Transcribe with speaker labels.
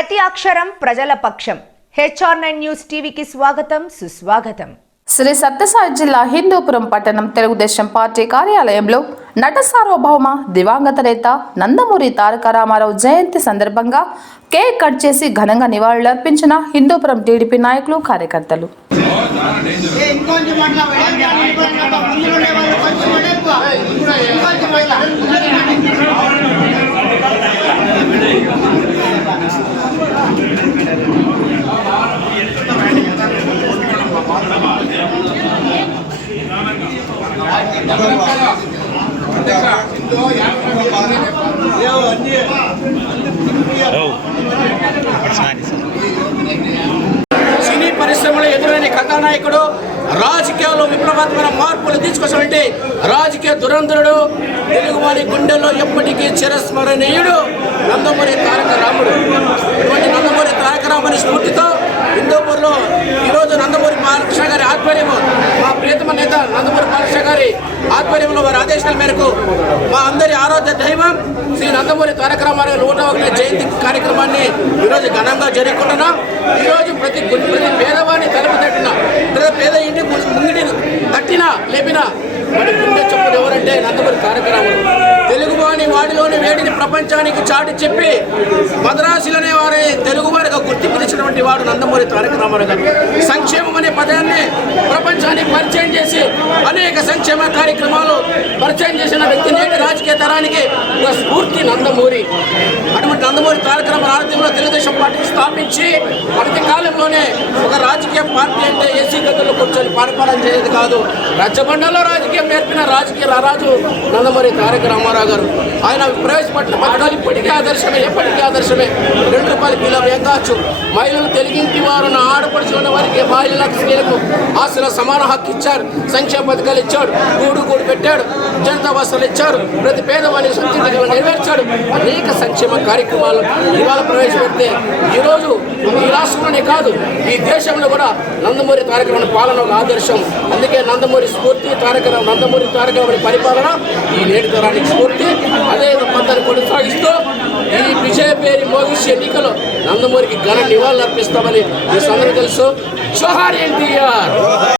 Speaker 1: ప్రతి అక్షరం ప్రజల పక్షం. హెచ్ఆర్ నైన్ న్యూస్ టీవీకి స్వాగతం సుస్వాగతం.
Speaker 2: శ్రీ సత్యసాయి జిల్లా హిందూపురం పట్టణం తెలుగుదేశం పార్టీ కార్యాలయంలో నట సార్వభౌమ దివంగత నేత నందమూరి తారక రామారావు జయంతి సందర్భంగా కేక్ కట్ చేసి ఘనంగా నివాళులర్పించిన హిందూపురం టీడీపీ నాయకులు కార్యకర్తలు.
Speaker 3: సినీ పరిశ్రమలో ఎదురైన కథానాయకుడు రాజకీయాల్లో విప్లవాత్మక మార్పులు తీసుకొచ్చినటువంటి రాజకీయ దురంధరుడు తెలుగువారి గుండెల్లో ఎప్పటికీ చిరస్మరణీయుడు నందమూరి తారక రాముడు ఇటువంటి నందమూరి తారక రాముని స్ఫూర్తితో హిందూపూర్లో ఈరోజు నందమూరి బాలకృష్ణ గారి ఆధ్వర్యం మా ప్రియతమ నేత నందమూరి బాలకృష్ణ గారి ఆధ్వర్యంలో వారి ఆదేశాల మేరకు మా అందరి ఆరాధ్య దైవం శ్రీ నందమూరి తారక నూట ఒకటి జయంతి కార్యక్రమాన్ని ఈరోజు ఘనంగా జరుపుకుంటున్నాం. ఈరోజు ప్రతి ప్రతి పేదవాడిని తలుపు తట్టిన ప్రతి పేద ఇంటి గు- ముంగిటిని తట్టినా లేపినా మరి గుండె చెప్పులు ఎవరంటే నందమూరి కార్యక్రమాలు వాడిలోని వేడిని ప్రపంచానికి చాటి చెప్పి మద్రాసులనే వారి తెలుగువారిగా గుర్తింపు తెచ్చినటువంటి వాడు నందమూరి తారక రామారావు గారు. సంక్షేమం అనే పదాన్ని ప్రపంచానికి పరిచయం చేసి అనేక సంక్షేమ కార్యక్రమాలు పరిచయం చేసిన వ్యక్తి నేటి రాజకీయ తరానికి ఒక స్ఫూర్తి నందమూరి. అటువంటి నందమూరి తారక రామారావు తెలుగుదేశం పార్టీని స్థాపించి అనతి కాలంలోనే ఒక రాజకీయ పార్టీ అంటే ఏసీ గదుల్లో కూర్చొని పరిపాలన చేయదు కాదు. రచ్చబండలో రాజకీయం నేర్పిన రాజకీయ రారాజు నందమూరి తారక రామారావు గారు. ఆయన ప్రవేశపెట్టిన పథకాలు ఇప్పటికీ ఆదర్శమే ఎప్పటికీ ఆదర్శమే. రెండు రూపాయల కిలో ఏం కావచ్చు మహిళలు తెలుగింటి వారు నా ఆడపడుచున్న వారికి మహిళలకు స్త్రీలకు ఆస్తుల సమాన హక్కు ఇచ్చారు. సంక్షేమ పథకాలు ఇచ్చాడు. గూడు గూడు పెట్టాడు. జనతా వసతులు ఇచ్చారు. ప్రతి పేదవాడిని సొంతింటిగా నెరవేర్చాడు. అనేక సంక్షేమ కార్యక్రమాలు ఇవాళ ప్రవేశపెడితే ఈరోజు కాదు ఈ దేశంలో కూడా నందమూరి తారక రామారావు పాలన ఒక ఆదర్శం. అందుకే నందమూరి స్ఫూర్తి తారక నందమూరి తారక పరిపాలన ఈ నేటి తరానికి స్ఫూర్తి. అదే పద్ధతిని కొనసాగిస్తూ ఈ విజయ పేరు మోగిష్ ఎన్నికలో నందమూరికి ఘన నివాళులు అర్పిస్తామని మీ సందరూ తెలుసు. జోహార్ ఎన్టీఆర్!